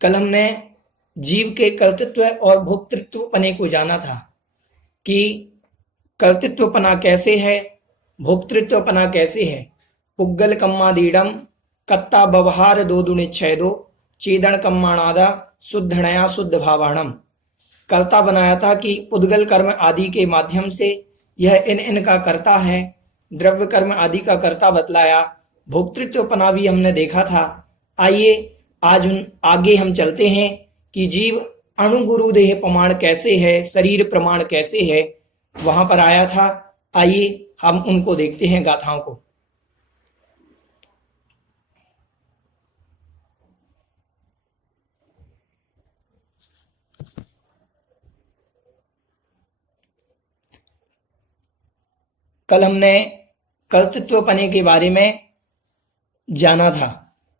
कल हमने जीव के कर्तृत्व और भोक्तृत्वपने को जाना था कि कर्तृत्वपना कैसे है, भोक्तृत्वपना कैसे है। पुग्गल कम्मादीडम कत्ता व्यवहार दो दुनिच्छेदो चेदन कम्माणादा शुद्धणया शुद्ध भावाणम। कर्ता बनाया था कि पुद्गल कर्म आदि के माध्यम से यह इन का कर्ता है, द्रव्य कर्म आदि का कर्ता बतलाया। भोक्तृत्वपना भी हमने देखा था। आइए आज आगे हम चलते हैं कि जीव अणुगुरुदेह प्रमाण कैसे है, शरीर प्रमाण कैसे है, वहां पर आया था। आइए हम उनको देखते हैं, गाथाओं को। कल हमने कर्तृत्वपने के बारे में जाना था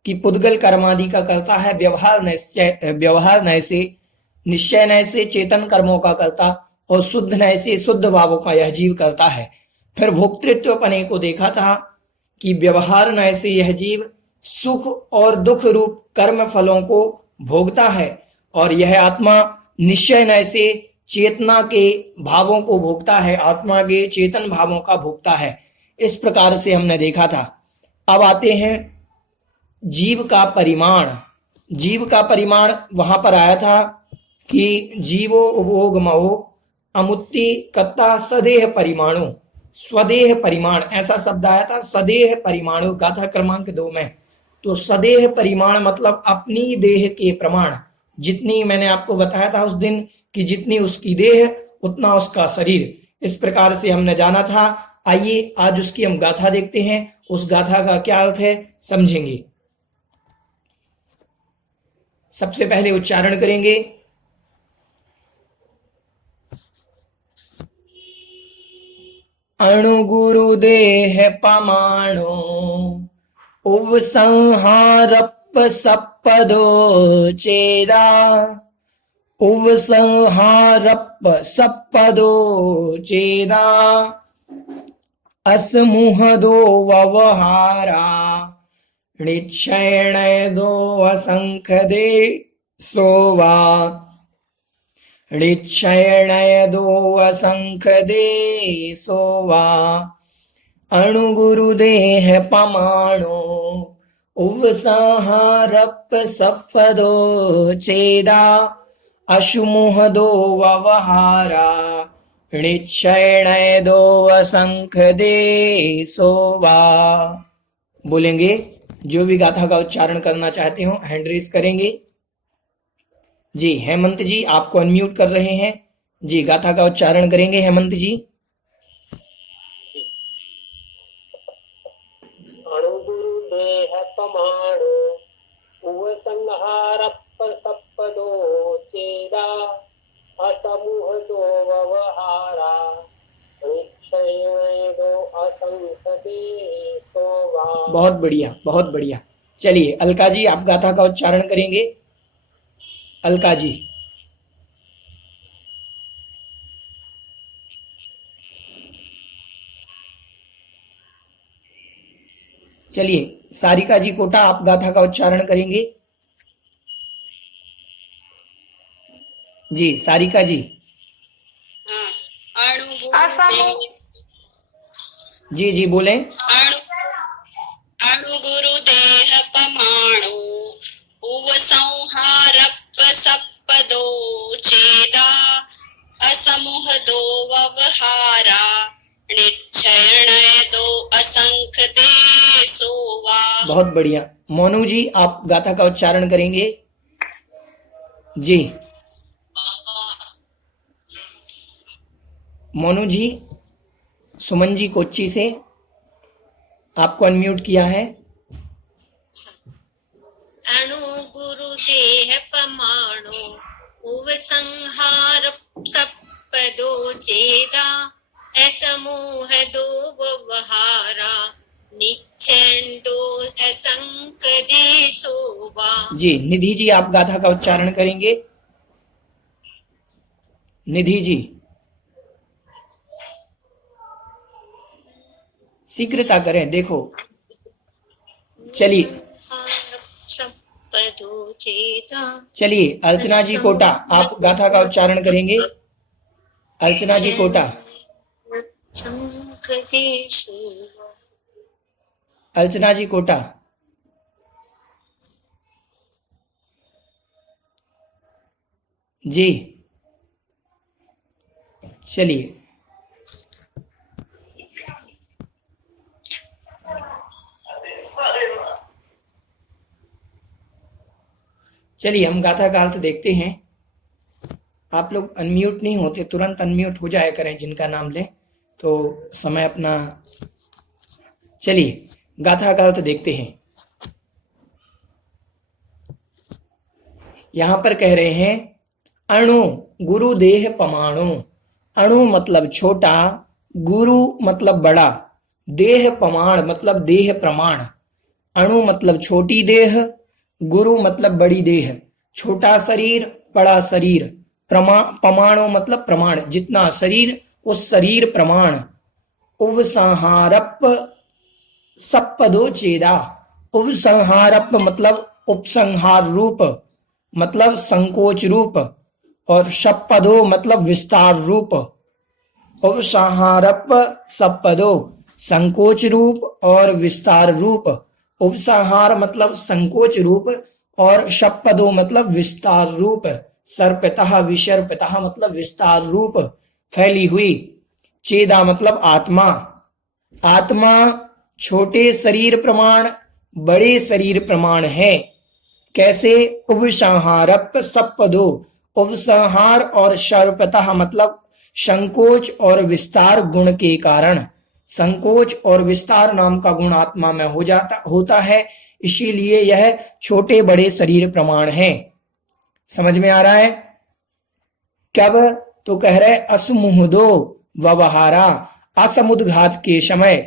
कि पुद्गल कर्मादि का कर्ता है, व्यवहार नय से, निश्चय नय से चेतन कर्मों का कर्ता, और शुद्ध नय से शुद्ध भावों का यह जीव करता है। फिर भोक्तृत्वपने को देखा था कि व्यवहार नय से यह जीव सुख और दुख रूप कर्म फलों को भोगता है, और यह आत्मा निश्चय नय से चेतना के भावों को भोगता है, आत्मा के चेतन भावों का भोगता है। इस प्रकार से हमने देखा था। अब आते हैं जीव का परिमाण। जीव का परिमाण वहां पर आया था कि जीवो उपभोग महो अमुत्ति कत्ता सदेह परिमाणु, स्वदेह परिमाण ऐसा शब्द आया था, सदेह परिमाणु, गाथा क्रमांक 2 में। तो सदेह परिमाण मतलब अपनी देह के प्रमाण, जितनी मैंने आपको बताया था उस दिन कि जितनी उसकी देह उतना उसका शरीर। इस प्रकार से हमने जाना था। आइए आज उसकी हम गाथा देखते हैं, उस गाथा का क्या अर्थ है समझेंगे। सबसे पहले उच्चारण करेंगे। अणुगुरुदेह पमाणो उपसंहारप सप्पदो चेदा, उपसंहारप सप्पदो चेदा असमुहदो व्यवहारा ऋक्षयणदो असंख्यदे सोवा, ऋक्षयणदो असंख्यदे सोवा। अणुगुरुदेह पमाणो उपसंहारप सप्पदो चेदा अशुमुहदो व्यवहारा ऋक्षयणदो असंख्यदे सोवा। बोलेंगे, जो भी गाथा का उच्चारण करना चाहते हो हैंड रेज करेंगे। जी हेमंत जी आपको अनम्यूट कर रहे हैं। जी गाथा का उच्चारण करेंगे हेमंत जी। अणुगुरुदेह पमाणो उपसंहारप सप्पदो चेदा असमुहदो व्यवहारा ऋक्षयणदो असंख्यदे सोवा। बहुत बढ़िया, बहुत बढ़िया। चलिए अलका जी आप गाथा का उच्चारण करेंगे। अलका जी। चलिए सारिका जी कोटा आप गाथा का उच्चारण करेंगे। जी सारिका जी। जी जी बोलें। अणुगुरुदेह पमाणु उपसंहारप सप्पदो चेदा असमुहदो व्यवहारा ऋक्षयणदो असंख्यदे सोवा। बहुत बढ़िया। मोनू जी आप गाथा का उच्चारण करेंगे। जी मोनू जी, सुमन जी कोच्चि से आपको अनम्यूट किया है। अणुगुरुदेह पमाणो उपसंहारप सप्पदो चेदा असमुहदो व्यवहारा ऋक्षयणदो असंख्यदे सोवा। जी निधि जी आप गाथा का उच्चारण करेंगे। निधि जी शीघ्रता करें, देखो। चलिए सप्पदो चेदा चलिए अर्चना जी कोटा, आप गाथा का उच्चारण करेंगे। अर्चना जी कोटा, संकदेशो अर्चना जी कोटा। जी चलिए, चलिए हम गाथा का अर्थ देखते हैं। आप लोग अनम्यूट नहीं होते, तुरंत अनम्यूट हो जाया करें जिनका नाम लें, तो समय अपना। चलिए गाथा का अर्थ देखते हैं। यहां पर कह रहे हैं अणु गुरु देह पमाणु। अणु मतलब छोटा, गुरु मतलब बड़ा, देह पमाण मतलब देह प्रमाण। अणु मतलब छोटी देह, गुरु मतलब बड़ी देह। छोटा शरीर, बड़ा शरीर। पमाणु मतलब प्रमाण, जितना शरीर उस शरीर प्रमाण। उपसंहारप सप्पदो चेदा। उपसंहारप मतलब उपसंहार रूप, मतलब संकोच रूप, और सप्पदो मतलब विस्तार रूप। उपसंहारप सप्पदो संकोच रूप और विस्तार रूप। उपसंहार मतलब संकोच रूप और सप्पदो मतलब विस्तार रूप। सर्पतः विसर्पतः मतलब विस्तार रूप, फैली हुई। चेदा मतलब आत्मा। आत्मा छोटे शरीर प्रमाण, बड़े शरीर प्रमाण है। कैसे? उपसंहारप सप्पदो, उपसंहार और सर्पतः मतलब संकोच और विस्तार गुण के कारण। संकोच और विस्तार नाम का गुण आत्मा में होता है, इसीलिए यह छोटे बड़े शरीर प्रमाण है। समझ में आ रहा है? कब? तो कह रहे असमुहदो व्यवहारा, असमुद्घात के समय।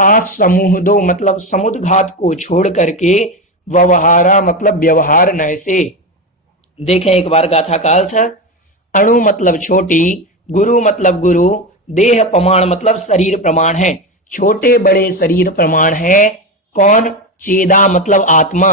असमुहदो मतलब समुद्घात को छोड़ करके, व्यवहारा मतलब व्यवहार नय से। देखें एक बार गाथा का अर्थ। अणु मतलब छोटी, गुरु मतलब गुरु, देह प्रमाण मतलब शरीर प्रमाण है। छोटे बड़े शरीर प्रमाण है। कौन? चेदा मतलब आत्मा।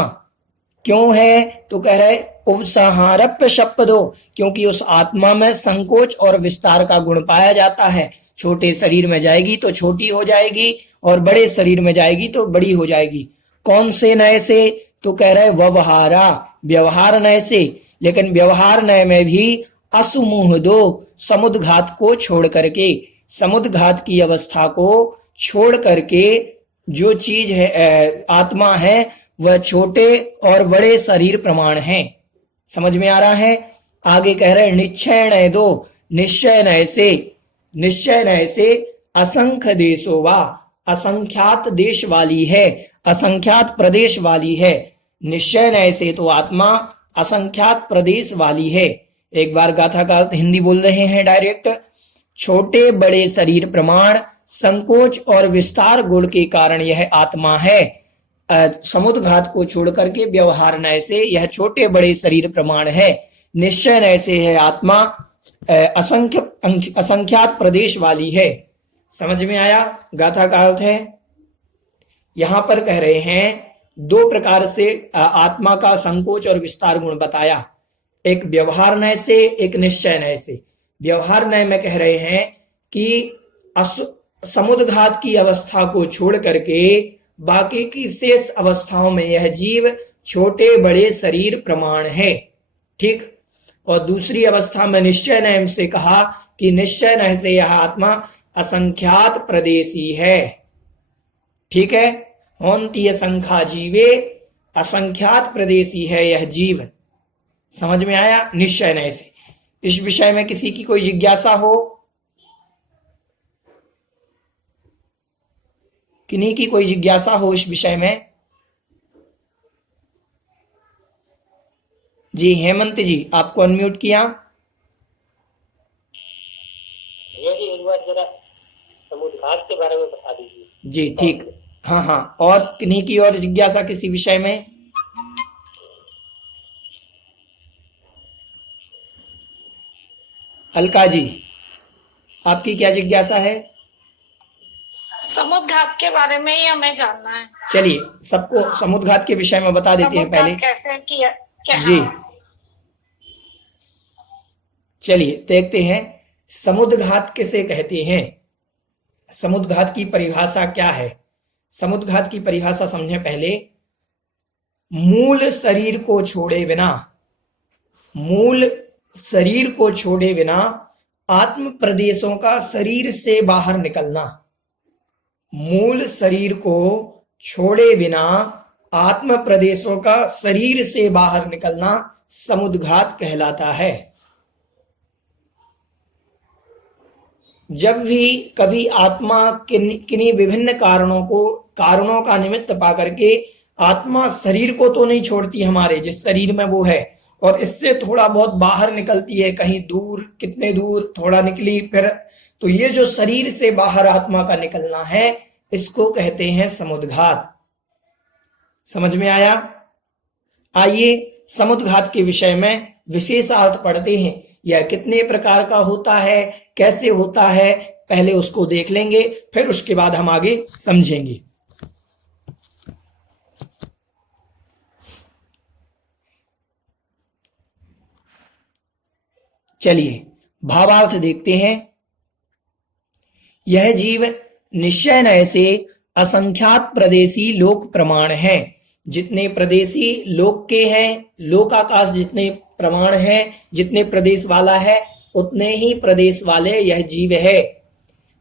क्यों है? तो कह रहे उपसंहारप्य शब्दो, क्योंकि उस आत्मा में संकोच और विस्तार का गुण पाया जाता है। छोटे शरीर में जाएगी तो छोटी हो जाएगी, और बड़े शरीर में जाएगी तो बड़ी हो जाएगी। कौन से नय से? तो कह रहे व्यवहारा, व्यवहार नय से। लेकिन व्यवहार नय में भी असुमुह दो, समुद्घात को छोड़ करके, समुद्घात की अवस्था को छोड़ करके जो चीज है आत्मा है, वह छोटे और बड़े शरीर प्रमाण है। समझ में आ रहा है? आगे कह रहे निश्चय नय दो, निश्चय नय से। निश्चय नय से असंख्य देशो वा, असंख्यात देश वाली है, असंख्यात प्रदेश वाली है। निश्चय नय से तो आत्मा असंख्यात प्रदेश वाली है। एक बार गाथा का हिंदी बोल रहे हैं डायरेक्ट। छोटे बड़े शरीर प्रमाण, संकोच और विस्तार गुण के कारण यह आत्मा है। समुद्घात को छोड़ करके व्यवहार नय से यह छोटे बड़े शरीर प्रमाण है। निश्चय नय से है आत्मा असंख्यात प्रदेश वाली है। समझ में आया? गाथा का अर्थ है। यहां पर कह रहे हैं दो प्रकार से आत्मा का संकोच और विस्तार गुण बताया, एक व्यवहार नय से, एक निश्चय नय से। व्यवहार नय में कह रहे हैं कि समुद्घात की अवस्था को छोड़ करके बाकी की शेष अवस्थाओं में यह जीव छोटे बड़े शरीर प्रमाण है। ठीक। और दूसरी अवस्था में निश्चय नय से कहा कि निश्चय नय से यह आत्मा असंख्यात प्रदेशी है। ठीक है। होन्तीय संख्या जीवे, असंख्यात प्रदेशी है यह जीव। समझ में आया? निश्चय नय से। इस विषय में किसी की कोई जिज्ञासा हो? किन्हीं की कोई जिज्ञासा हो इस विषय में? जी हेमंत जी, आपको अनम्यूट किया। यही एक बार जरा समुद्घात के बारे में बता दीजिए। जी ठीक। हाँ हाँ, और किन्हीं की और जिज्ञासा किसी विषय में? अलका जी, आपकी क्या जिज्ञासा है? समुद्घात के बारे में ही हमें जानना है। चलिए सबको समुद्घात के विषय में बता देते हैं पहले। कैसे किया क्या? जी चलिए देखते हैं समुद्घात किसे कहते हैं। समुद्घात की परिभाषा क्या है? समुद्घात की परिभाषा समझें पहले। मूल शरीर को छोड़े बिना, मूल शरीर को छोड़े बिना आत्म प्रदेशों का शरीर से बाहर निकलना। मूल शरीर को छोड़े बिना आत्म प्रदेशों का शरीर से बाहर निकलना समुद्घात कहलाता है। जब भी कभी आत्मा किन्हीं विभिन्न कारणों का निमित्त पा करके आत्मा शरीर को तो नहीं छोड़ती हमारे जिस शरीर में वो है, और इससे थोड़ा बहुत बाहर निकलती है, कहीं दूर, कितने दूर थोड़ा निकली फिर, तो ये जो शरीर से बाहर आत्मा का निकलना है इसको कहते हैं समुद्घात। समझ में आया? आइए समुद्घात के विषय में विशेषार्थ पढ़ते हैं। यह कितने प्रकार का होता है, कैसे होता है, पहले उसको देख लेंगे, फिर उसके बाद हम आगे समझेंगे। चलिए भावार्थ देखते हैं। यह जीव निश्चय नय से असंख्यात प्रदेशी लोक प्रमाण है। जितने प्रदेशी लोक के हैं, लोकाकाश जितने प्रमाण है, जितने प्रदेश वाला है उतने ही प्रदेश वाले यह जीव है।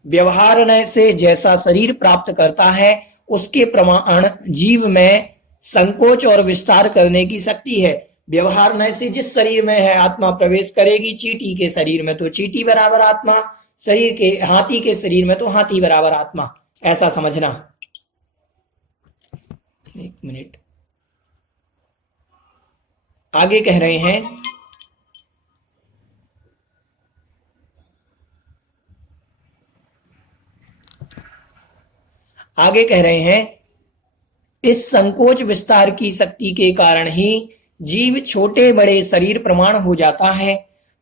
व्यवहार नय से जैसा शरीर प्राप्त करता है उसके प्रमाण जीव में संकोच और विस्तार करने की शक्ति है। व्यवहार नय से जिस शरीर में है आत्मा प्रवेश करेगी, चींटी के शरीर में तो चींटी बराबर आत्मा, शरीर के हाथी के शरीर में तो हाथी बराबर आत्मा, ऐसा समझना। एक मिनट, आगे कह रहे हैं इस संकोच विस्तार की शक्ति के कारण ही जीव छोटे बड़े शरीर प्रमाण हो जाता है।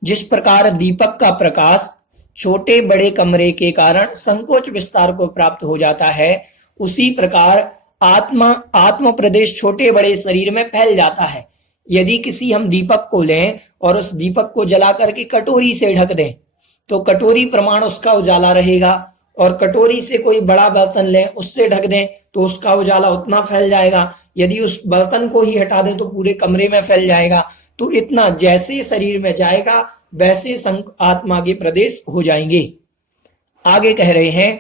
जिस प्रकार दीपक का प्रकाश छोटे बड़े कमरे के कारण संकोच विस्तार को प्राप्त हो जाता है, उसी प्रकार आत्म प्रदेश छोटे बड़े शरीर में फैल जाता है। यदि किसी हम दीपक को लें और उस दीपक को जला करके कटोरी से ढक दें तो कटोरी प्रमाण उसका उजाला रहेगा, और कटोरी से कोई बड़ा बर्तन लें उससे ढक दें तो उसका उजाला उतना फैल जाएगा। यदि उस बर्तन को ही हटा दें तो पूरे कमरे में फैल जाएगा। तो इतना जैसे शरीर में जाएगा वैसे आत्मा के प्रदेश हो जाएंगे। आगे कह रहे हैं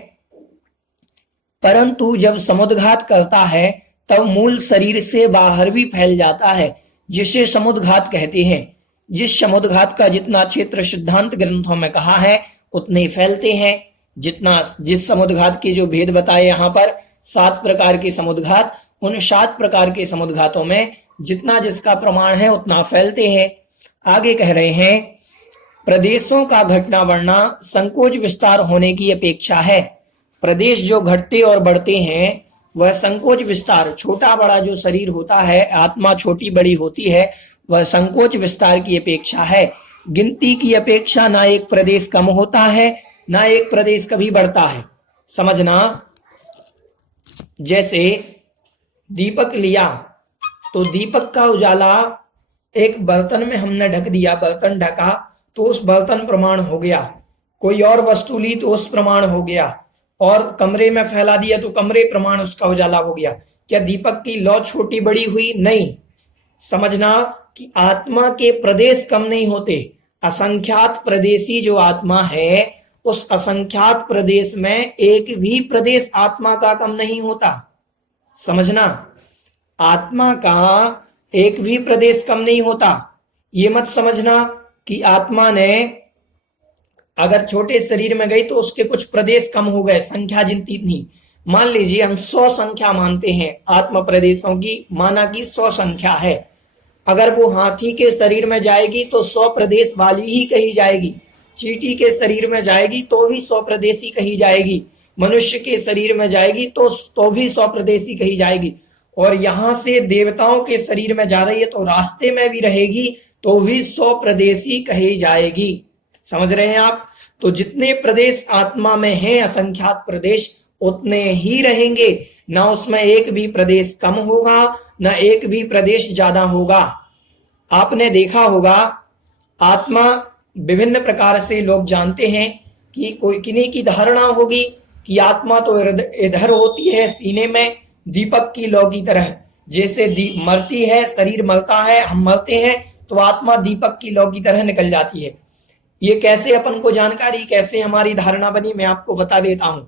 परंतु जब समुद्घात करता है तब मूल शरीर से बाहर भी फैल जाता है, जिसे समुद्घात कहते हैं। जिस समुद्घात का जितना क्षेत्र सिद्धांत ग्रंथों में कहा है उतने फैलते हैं। जिस समुद्घात के जो भेद बताए यहाँ पर 7 प्रकार के समुद्घात, उन 7 प्रकार के समुद्घातों में जितना जिसका प्रमाण है उतना फैलते हैं। आगे कह रहे हैं प्रदेशों का घटना बढ़ना संकोच विस्तार होने की अपेक्षा है। प्रदेश जो घटते और बढ़ते हैं वह संकोच विस्तार, छोटा बड़ा जो शरीर होता है, आत्मा छोटी बड़ी होती है, वह संकोच विस्तार की अपेक्षा है। गिनती की अपेक्षा ना एक प्रदेश कम होता है ना एक प्रदेश कभी बढ़ता है। समझना, जैसे दीपक लिया तो दीपक का उजाला एक बर्तन में हमने ढक दिया, बर्तन ढका तो उस बर्तन प्रमाण हो गया, कोई और वस्तु ली तो उस प्रमाण हो गया, और कमरे में फैला दिया तो कमरे प्रमाण उसका उजाला हो गया। क्या दीपक की लौ छोटी बड़ी हुई? नहीं। समझना कि आत्मा के प्रदेश कम नहीं होते। असंख्यात प्रदेशी जो आत्मा है उस असंख्यात प्रदेश में एक भी प्रदेश आत्मा का कम नहीं होता। समझना, आत्मा का एक भी प्रदेश कम नहीं होता। ये मत समझना कि आत्मा ने अगर छोटे शरीर में गई तो उसके कुछ प्रदेश कम हो गए, संख्या जितनी नहीं। मान लीजिए हम 100 संख्या मानते हैं आत्म प्रदेशों की, माना कि 100 संख्या है। अगर वो हाथी के शरीर में जाएगी तो 100 प्रदेश वाली ही कही जाएगी, चींटी के शरीर में जाएगी तो भी 100 प्रदेशी कही जाएगी, मनुष्य के शरीर में जाएगी तो भी 100 प्रदेशी कही जाएगी, और यहां से देवताओं के शरीर में जा रही है तो रास्ते में भी रहेगी तो भी 100 प्रदेशी कही जाएगी। समझ रहे हैं आप? तो जितने प्रदेश आत्मा में हैं असंख्यात प्रदेश, उतने ही रहेंगे, ना उसमें एक भी प्रदेश कम होगा ना एक भी प्रदेश ज्यादा होगा। आपने देखा होगा आत्मा विभिन्न प्रकार से लोग जानते हैं कि कोई किन्हीं की धारणा होगी कि आत्मा तो इधर होती है सीने में दीपक की लौ की तरह, जैसे मरती है, शरीर मरता है, हम मरते हैं तो आत्मा दीपक की लौ की तरह निकल जाती है। ये कैसे अपन को जानकारी, कैसे हमारी धारणा बनी, मैं आपको बता देता हूं।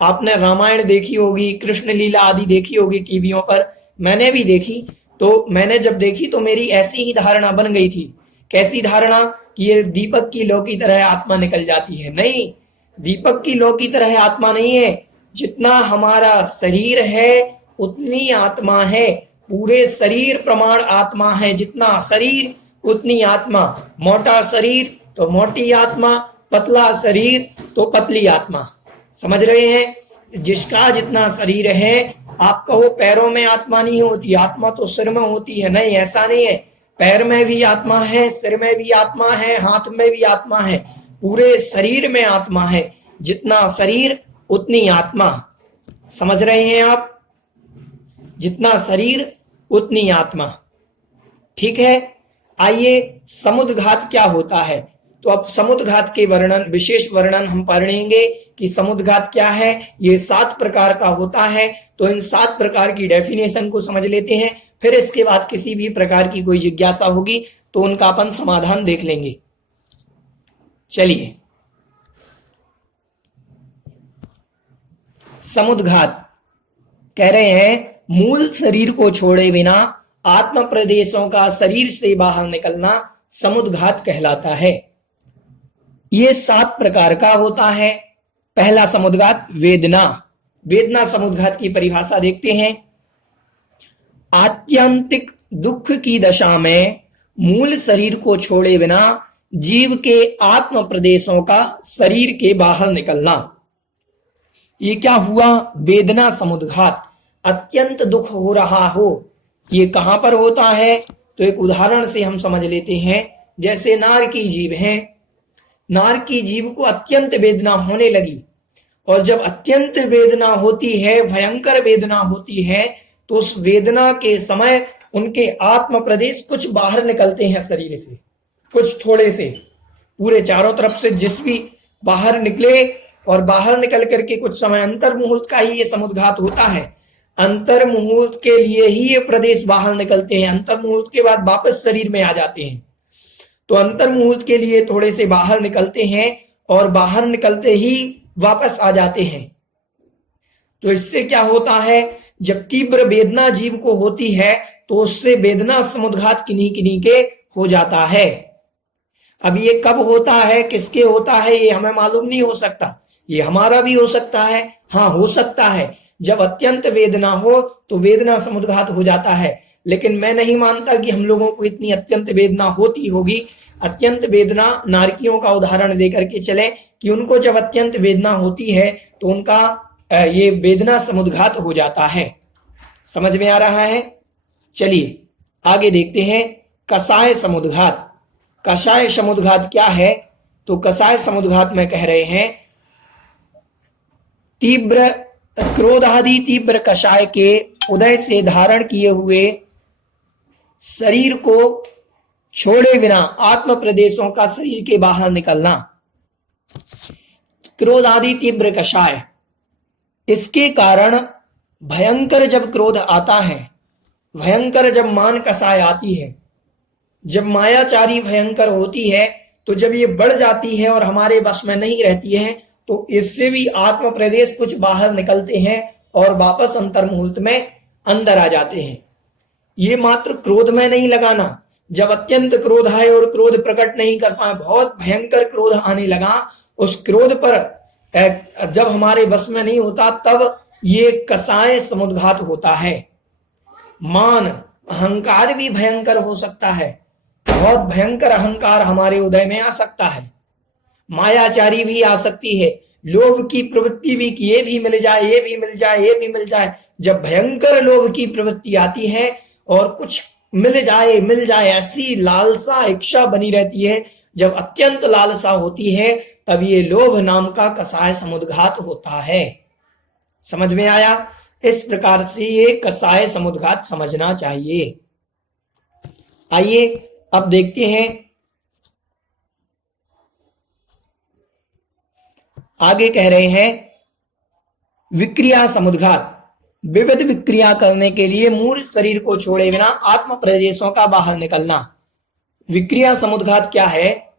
आपने रामायण देखी होगी, कृष्ण लीला आदि देखी होगी टीवियों पर, मैंने भी देखी। तो मैंने जब देखी तो मेरी ऐसी ही धारणा बन गई थी। कैसी धारणा कि ये दीपक की लौ की तरह आत्मा निकल जाती है। नहीं, दीपक की लौ की तरह आत्मा नहीं है। जितना हमारा शरीर है उतनी आत्मा है, पूरे शरीर प्रमाण आत्मा है। जितना शरीर उतनी आत्मा, मोटा शरीर तो मोटी आत्मा, पतला शरीर तो पतली आत्मा। समझ रहे हैं? जिसका जितना शरीर है, आप कहो पैरों में आत्मा नहीं होती, आत्मा तो सिर में होती है। नहीं, ऐसा नहीं है। पैर में भी आत्मा है, सिर में भी आत्मा है, हाथ में भी आत्मा है, पूरे शरीर में आत्मा है। जितना शरीर उतनी आत्मा। समझ रहे हैं आप? जितना शरीर उतनी आत्मा। ठीक है, आइए समुद्घात क्या होता है। तो अब समुद्घात के वर्णन, विशेष वर्णन हम पढ़ेंगे कि समुद्घात क्या है। ये 7 प्रकार का होता है। तो इन 7 प्रकार की डेफिनेशन को समझ लेते हैं, फिर इसके बाद किसी भी प्रकार की कोई जिज्ञासा होगी तो उनका अपन समाधान देख लेंगे। चलिए, समुद्घात कह रहे हैं मूल शरीर को छोड़े बिना आत्म प्रदेशों का शरीर से बाहर निकलना समुद्घात कहलाता है। ये 7 प्रकार का होता है। पहला समुद्घात वेदना। वेदना समुद्घात की परिभाषा देखते हैं। आत्यंतिक दुख की दशा में मूल शरीर को छोड़े बिना जीव के आत्म प्रदेशों का शरीर के बाहर निकलना। ये क्या हुआ? वेदना समुद्घात। अत्यंत दुख हो रहा हो, ये कहां पर होता है? तो एक उदाहरण से हम समझ लेते हैं। जैसे नार की जीव है, नार की जीव को अत्यंत वेदना होने लगी, और जब अत्यंत वेदना होती है, भयंकर वेदना होती है, तो उस वेदना के समय उनके आत्म प्रदेश कुछ बाहर निकलते हैं शरीर से, कुछ थोड़े से, पूरे चारों तरफ से जिस भी बाहर निकले, और बाहर निकल करके कुछ समय अंतर मुहूर्त का ही ये समुद्घात होता है। अंतर मुहूर्त के लिए ही ये प्रदेश बाहर निकलते हैं, अंतर मुहूर्त के बाद वापस शरीर में आ जाते हैं। तो अंतर मुहूर्त के लिए थोड़े से बाहर निकलते हैं और बाहर निकलते ही वापस आ जाते हैं। तो इससे क्या होता है? जब तीव्र वेदना जीव को होती है तो उससे वेदना समुद्घात किन्हीं किन्हीं के हो जाता है। अब ये कब होता है, किसके होता है, ये हमें मालूम नहीं हो सकता। ये हमारा भी हो सकता है, हाँ हो सकता है। जब अत्यंत वेदना हो तो वेदना समुद्घात हो जाता है, लेकिन मैं नहीं मानता कि हम लोगों को इतनी अत्यंत वेदना होती होगी। अत्यंत वेदना नारकियों का उदाहरण लेकर के चले कि उनको जब अत्यंत वेदना होती है तो उनका ये वेदना समुद्घात हो जाता है। समझ में आ रहा है? चलिए आगे देखते हैं कषाय समुद्घात। कषाय समुद्घात क्या है? तो कषाय समुद्घात में कह रहे हैं तीव्र क्रोध आदि तीव्र कषाय के उदय से धारण किए हुए शरीर को छोड़े बिना आत्म प्रदेशों का शरीर के बाहर निकलना। क्रोध आदि तीव्र कषाय, इसके कारण भयंकर जब क्रोध आता है, भयंकर जब मान कषाय आती है, जब मायाचारी भयंकर होती है, तो जब ये बढ़ जाती है और हमारे बस में नहीं रहती है, तो इससे भी आत्म प्रदेश कुछ बाहर निकलते हैं और वापस अंतर मुहूर्त में अंदर आ जाते हैं। ये मात्र क्रोध में नहीं लगाना। जब अत्यंत क्रोध आए और क्रोध प्रकट नहीं कर पाए, बहुत भयंकर क्रोध आने लगा, उस क्रोध पर जब हमारे बस में नहीं होता, तब ये कषाय समुद्घात होता है। मान अहंकार भी भयंकर हो सकता है, बहुत भयंकर अहंकार हमारे उदय में आ सकता है। मायाचारी भी आ सकती है, लोभ की प्रवृत्ति भी कि ये भी मिल जाए, ये भी मिल जाए, ये भी मिल जाए। जब भयंकर लोभ की प्रवृत्ति आती है और कुछ मिल जाए ऐसी लालसा इच्छा बनी रहती है, जब अत्यंत लालसा होती है, तब ये लोभ नाम का कषाय समुद्घात होता है। समझ में आया? इस प्रकार से ये कसाय समुद्घात समझना चाहिए। आइए अब देखते हैं आगे। कह रहे हैं विक्रिया समुद्घात, विविध विक्रिया करने के लिए मूल शरीर को छोड़े बिना आत्म प्रदेशों का बाहर निकलना। विक्रिया समुद्घात क्या है?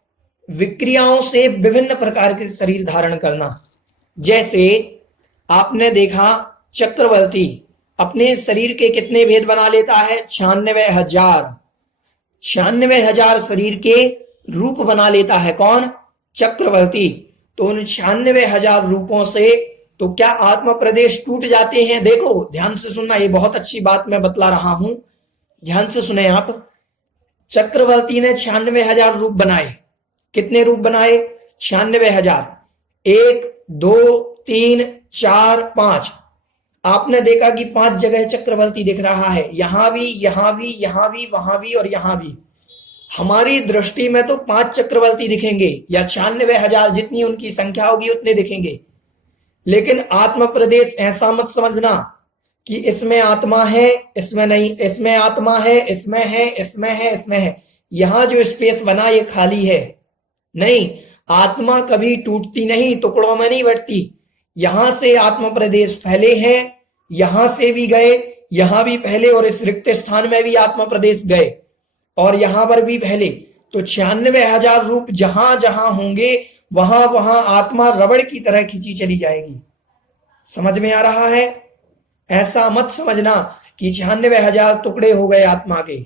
विक्रियाओं से विभिन्न प्रकार के शरीर धारण करना। जैसे आपने देखा चक्रवर्ती अपने शरीर के कितने भेद बना लेता है? 96,000 शरीर के रूप बना लेता है। कौन? चक्रवर्ती। तो उन 96,000 रूपों से तो क्या आत्म प्रदेश टूट जाते हैं? देखो ध्यान से सुनना, ये बहुत अच्छी बात मैं बतला रहा हूं, ध्यान से सुने आप। चक्रवर्ती ने 96,000 रूप बनाए। कितने रूप बनाए? 96,000। 1 2 3 4 5। आपने देखा कि 5 जगह चक्रवर्ती दिख रहा है, यहां भी, यहां भी, यहां भी, वहां भी और यहां भी। हमारी दृष्टि में तो 5 चक्रवर्ती दिखेंगे, या 96,000 जितनी उनकी संख्या होगी उतने दिखेंगे। लेकिन आत्म प्रदेश ऐसा मत समझना कि इसमें आत्मा है, इसमें नहीं, इसमें आत्मा है, इसमें है, इसमें है, इसमें है। यहां जो स्पेस बना ये खाली है। नहीं, आत्मा कभी टूटती नहीं, टुकड़ों में नहीं बटती। यहां से आत्म प्रदेश फैले हैं, यहां से भी गए, यहां भी पहले, और इस रिक्त स्थान में भी आत्म प्रदेश गए, और यहां पर भी पहले। तो 96,000 रूप जहां जहां होंगे वहां वहां आत्मा रबड़ की तरह खींची चली जाएगी। समझ में आ रहा है? ऐसा मत समझना कि 96,000 टुकड़े हो गए आत्मा के।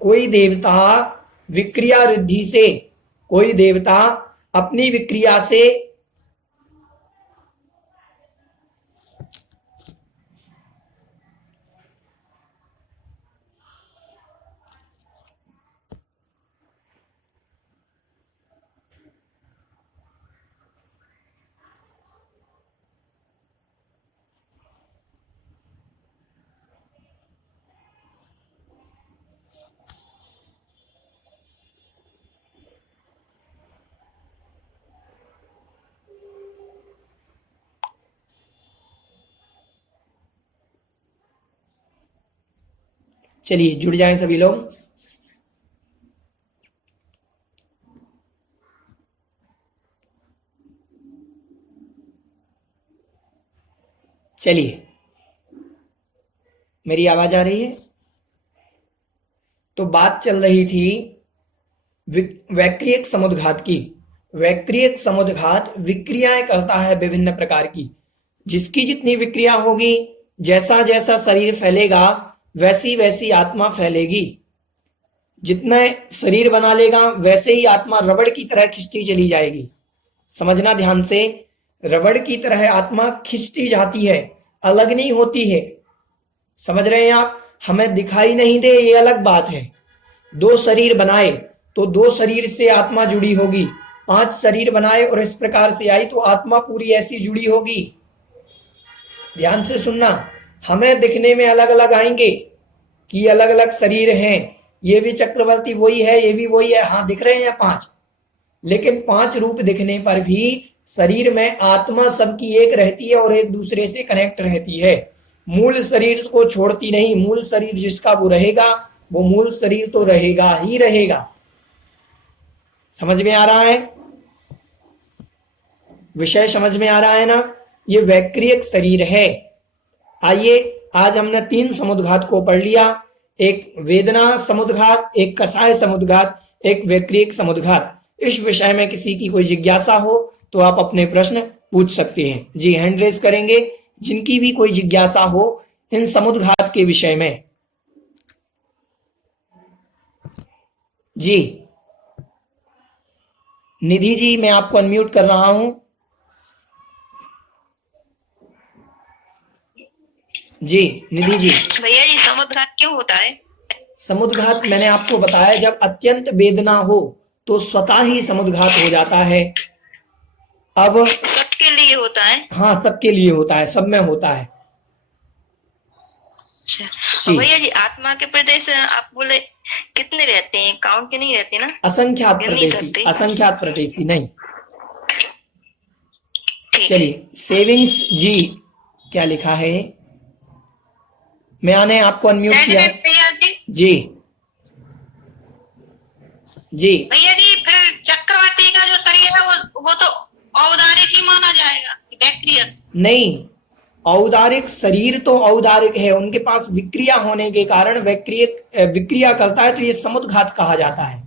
कोई देवता विक्रिया रिद्धि से, कोई देवता अपनी विक्रिया से चलिए जुड़ जाएं सभी लोग। चलिए, मेरी आवाज आ रही है? तो बात चल रही थी वैक्रियक समुद्घात की। वैक्रियक समुद्घात विक्रियाएं करता है विभिन्न प्रकार की। जिसकी जितनी विक्रिया होगी, जैसा जैसा शरीर फैलेगा वैसी वैसी आत्मा फैलेगी। जितना शरीर बना लेगा वैसे ही आत्मा रबड़ की तरह खिंचती चली जाएगी। समझना ध्यान से, रबड़ की तरह आत्मा खिंचती जाती है, अलग नहीं होती है। समझ रहे हैं आप? हमें दिखाई नहीं दे ये अलग बात है। 2 शरीर बनाए तो 2 शरीर से आत्मा जुड़ी होगी। 5 शरीर बनाए और इस प्रकार से आई तो आत्मा पूरी ऐसी जुड़ी होगी। ध्यान से सुनना, हमें दिखने में अलग अलग आएंगे कि अलग अलग शरीर हैं, ये भी चक्रवर्ती वही है, ये भी वही है। हाँ दिख रहे हैं 5, लेकिन 5 रूप दिखने पर भी शरीर में आत्मा सबकी एक रहती है और एक दूसरे से कनेक्ट रहती है। मूल शरीर को छोड़ती नहीं। मूल शरीर जिसका वो रहेगा, वो मूल शरीर तो रहेगा ही रहेगा। समझ में आ रहा है? विषय समझ में आ रहा है ना? ये वैक्रियक शरीर है। आइए, आज हमने 3 समुद्घात को पढ़ लिया। एक वेदना समुद्घात, एक कसाय समुद्घात, एक वैक्रियक समुद्घात। इस विषय में किसी की कोई जिज्ञासा हो तो आप अपने प्रश्न पूछ सकते हैं। जी, हैंड रेज करेंगे जिनकी भी कोई जिज्ञासा हो इन समुद्घात के विषय में। जी, निधि जी, मैं आपको अनम्यूट कर रहा हूं। जी निधि जी। भैया जी, समुद्घात क्यों होता है? समुद्घात मैंने आपको बताया, जब अत्यंत वेदना हो तो स्वतः ही समुद्घात हो जाता है। अब सबके लिए होता है? हाँ, सबके लिए होता है, सब में होता है। अच्छा, भैया जी, आत्मा के प्रदेश आप बोले कितने रहते हैं? काउंट के नहीं रहते ना? असंख्यात गिन नहीं प्रदेशी, सकते। असंख्यात प्रदेशी नहीं। ठीक ठीक है। चलिए सेविंग्स जी क्या लिखा है, मैंने आपको अनम्यूट जय किया जगत भैया जी। जी जी। भैया जी फिर चक्रवर्ती का जो शरीर है वो तो औदारिक ही माना जाएगा, बैक्टीरियल? नहीं, औदारिक शरीर तो औदारिक है, उनके पास विक्रिया होने के कारण विक्रिया करता है, तो ये समुद्घात कहा जाता है।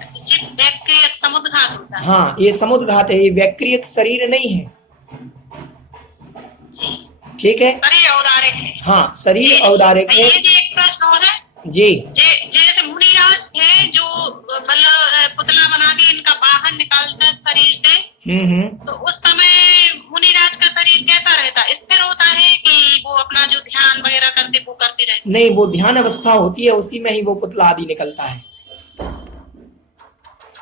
बैक्टीरियल समुद्घात होता है। हाँ, ये समुद्घात है, ये वैक्रियक शरीर नहीं है। जी। ठीक है, शरीर औदारिक है। हाँ शरीर जी, औदारिक है भैया जी एक प्रश्न और है जी। जैसे मुनिराज है जो मतलब पुतला बना के इनका बाहर निकालता है शरीर से, तो उस समय मुनिराज का शरीर कैसा रहता है? स्थिर होता है कि वो अपना जो ध्यान वगैरह करते वो करते रहते? नहीं, वो ध्यान अवस्था होती है, उसी में ही वो पुतला आदि निकलता है।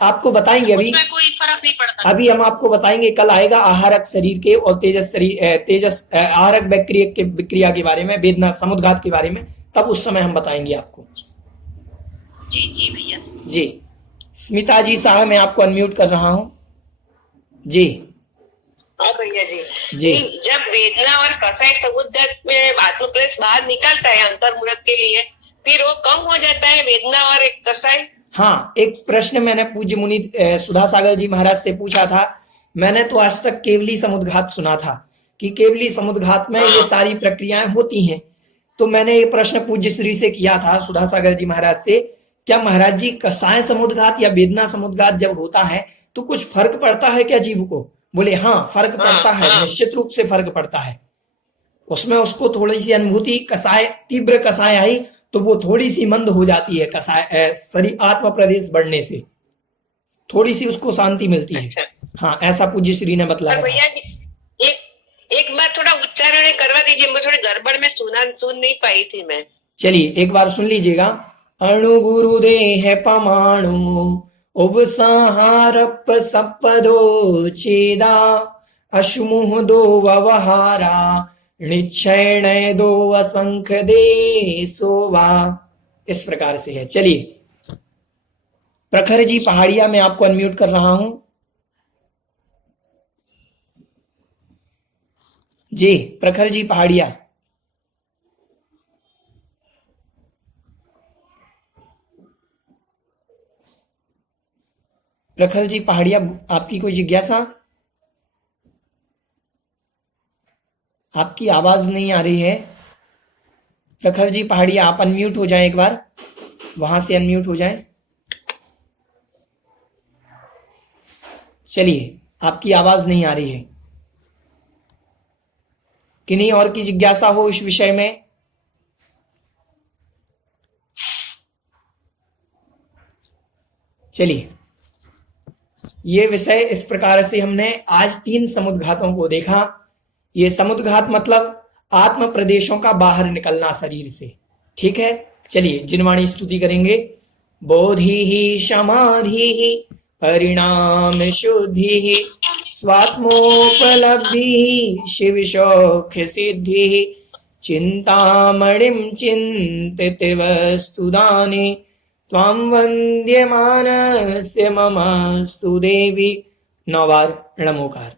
आपको बताएंगे अभी, उसमें कोई फर्क नहीं पड़ता? अभी हम आपको बताएंगे, कल आएगा आहारक शरीर के और तेजस आहारक बैक्टीरिया के विक्रिया के बारे में, वेदना समुद्घात के बारे में, तब उस समय हम बताएंगे आपको। जी जी भैया जी। स्मिता जी साहब, मैं आपको अनम्यूट कर रहा हूँ जी। हाँ भैया जी। जी। जब वेदना और कसाई समुद्घात में आत्मक्लेश बाहर निकलता है अंतर्मुहूर्त के लिए, फिर वो कम हो जाता है वेदना और एक कसाई? हाँ, एक प्रश्न मैंने पूज्य मुनि सुधा सागर जी महाराज से पूछा था। मैंने तो आज तक केवली समुद्घात सुना था कि केवली समुद्घात में ये सारी प्रक्रियाएं होती हैं। तो मैंने ये प्रश्न पूज्य श्री से किया था, सुधा सागर जी महाराज से, क्या महाराज जी कसाय समुद्घात या वेदना समुद्घात जब होता है तो कुछ फर्क पड़ता है क्या जीव को? बोले हाँ, फर्क पड़ता है, निश्चित रूप से फर्क पड़ता है। उसमें उसको थोड़ी सी अनुभूति, कसाय तीव्र कसाय आई तो वो थोड़ी सी मंद हो जाती है, कसाय शरीर आत्म प्रदेश बढ़ने से थोड़ी सी उसको शांति मिलती है। अच्छा। हाँ, ऐसा पूज्य श्री ने बतलाया था। भैया जी एक बार थोड़ा उच्चारण करवा दीजिए, मैं थोड़ी गड़बड़ में सुन नहीं पाई थी मैं। चलिए एक बार सुन लीजिएगा। अणु गुरुदेह पमाणु उपसंहारप सपदो चेदा अश्मुह दो व्यवहारा निक्षय दो असंख्य दे सोवा। इस प्रकार से है। चलिए प्रखर जी पहाड़िया, मैं आपको अनम्यूट कर रहा हूं जी। प्रखर जी पहाड़िया, प्रखर जी पहाड़िया, आपकी कोई जिज्ञासा? आपकी आवाज नहीं आ रही है। प्रखर जी पहाड़िया, आप अनम्यूट हो जाएं, एक बार वहां से अनम्यूट हो जाएं। चलिए, आपकी आवाज नहीं आ रही है। किन्हीं और की जिज्ञासा हो इस विषय में? चलिए, ये विषय इस प्रकार से हमने आज 3 समुद्घातों को देखा। ये समुद्घात मतलब आत्म प्रदेशों का बाहर निकलना शरीर से। ठीक है, चलिए जिनवाणी स्तुति करेंगे। बोधि ही समाधि ही परिणाम शुद्धि स्वात्मोपलब्धि शिव शौख सिद्धि चिंतामणिम चिंतित वस्तुदाने त्वां वन्द्यमानस्य मम स्तु देवी। 9 बार नमोकार।